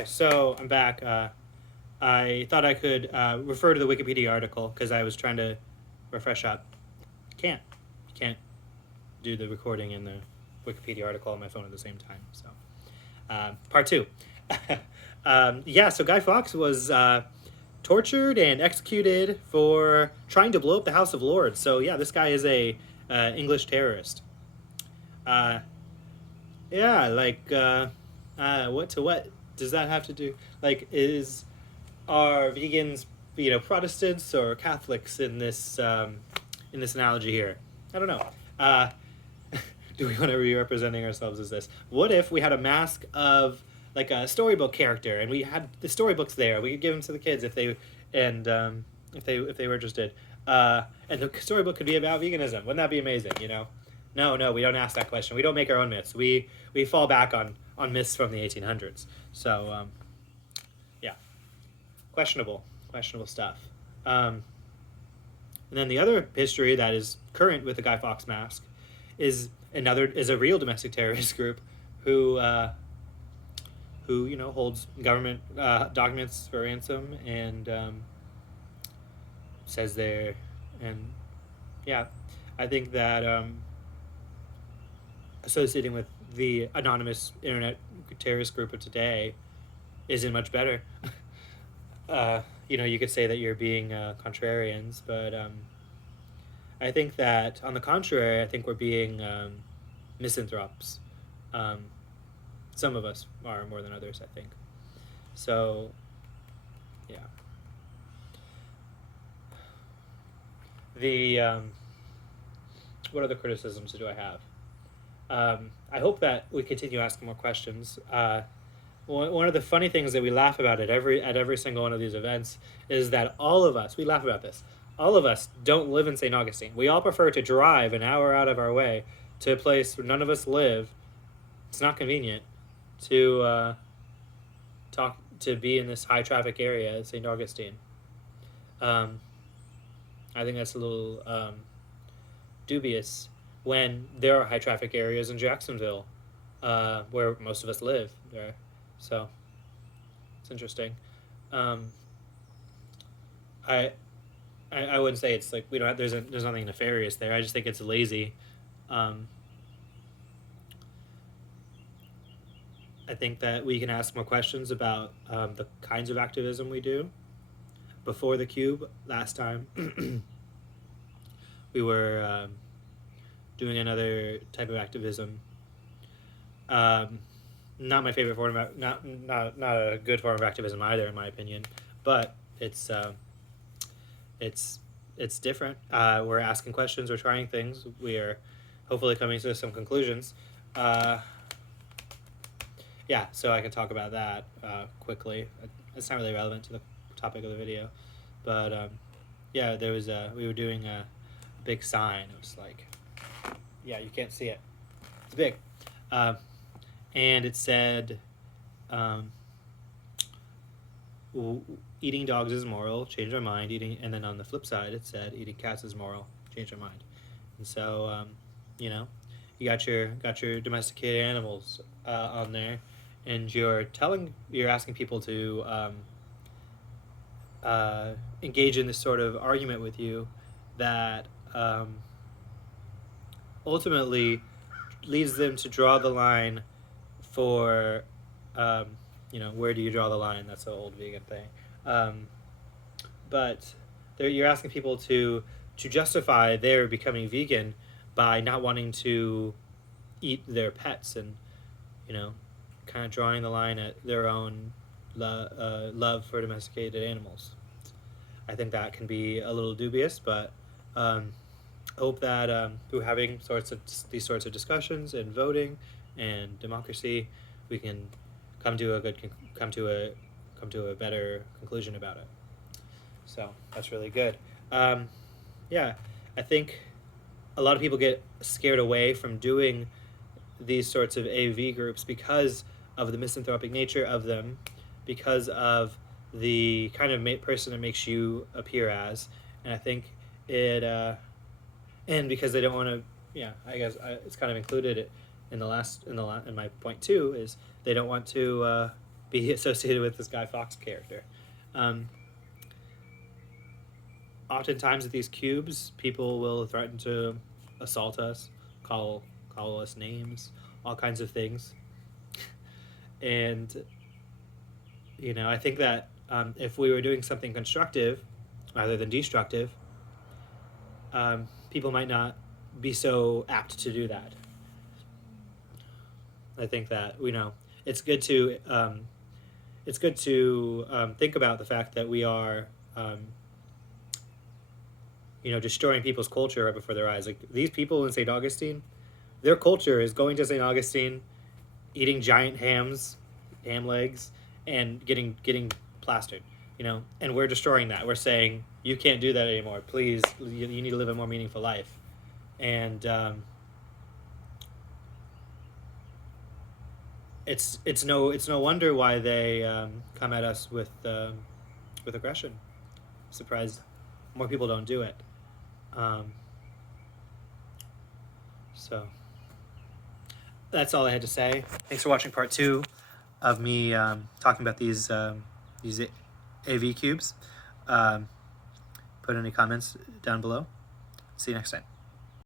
Okay, so I'm back. I thought I could refer to the Wikipedia article because I was trying to refresh up. Can't. You can't do the recording and the Wikipedia article on my phone at the same time. So, part two. So Guy Fawkes was tortured and executed for trying to blow up the House of Lords. So, yeah, this guy is a English terrorist. Uh, yeah, like, what does that have to do? Like, are vegans, Protestants or Catholics in this analogy here? I don't know. Do we want to be representing ourselves as this? What if we had a mask of like a storybook character, and we had the storybooks there? We could give them to the kids if they were interested. And the storybook could be about veganism. Wouldn't that be amazing? No, we don't ask that question. We don't make our own myths. We fall back on myths from the 1800s. So yeah, questionable stuff. And then the other history that is current with the Guy Fawkes mask is a real domestic terrorist group who holds government documents for ransom and says they're and yeah, I think that associating with the anonymous internet terrorist group of today isn't much better. You could say that you're being contrarians, but I think that, on the contrary, I think we're being misanthropes. Some of us are more than others, I think. So, yeah. What other criticisms do I have? I hope that we continue asking more questions. One of the funny things that we laugh about at every single one of these events is that we laugh about this. All of us don't live in St. Augustine. We all prefer to drive an hour out of our way to a place where none of us live. It's not convenient to be in this high traffic area at St. Augustine. I think that's a little dubious when there are high traffic areas in Jacksonville where most of us live there. So it's interesting. I wouldn't say it's like we don't have, there's nothing nefarious there. I just think it's lazy. I think that we can ask more questions about the kinds of activism we do. Before the Cube last time, we were doing another type of activism. Not my favorite form of not a good form of activism either, in my opinion. But it's different. We're asking questions. We're trying things. We are hopefully coming to some conclusions. So I can talk about that quickly. It's not really relevant to the topic of the video, but there was we were doing a big sign. It was like, you can't see it. It's big, and it said, eating dogs is moral, change our mind. And then on the flip side, it said eating cats is moral, change our mind. And so, you got your domesticated animals on there, and you're asking people to engage in this sort of argument with you that ultimately leads them to draw the line for where do you draw the line? That's an old vegan thing. But you're asking people to justify their becoming vegan by not wanting to eat their pets, and kind of drawing the line at their own love for domesticated animals. I think that can be a little dubious, but hope that through having these sorts of discussions and voting and democracy, we can come to a better conclusion about it. So that's really good. I think a lot of people get scared away from doing these sorts of AV groups because of the misanthropic nature of them, because of the kind of person it makes you appear as, and I think it, and because they don't want to, I guess it's kind of included in my point too, is they don't want to be associated with this Guy Fawkes character. Oftentimes at these cubes, people will threaten to assault us, call us names, all kinds of things. And I think that if we were doing something constructive rather than destructive, people might not be so apt to do that. I think that it's good to think about the fact that we are destroying people's culture right before their eyes. Like these people in St. Augustine, their culture is going to St. Augustine, eating giant ham legs, and getting plastered. And we're destroying that. We're saying you can't do that anymore. Please, you need to live a more meaningful life. And it's no wonder why they come at us with aggression. Surprised more people don't do it. So that's all I had to say. Thanks for watching part 2 of me talking about these AV cubes. Put any comments down below. See you next time.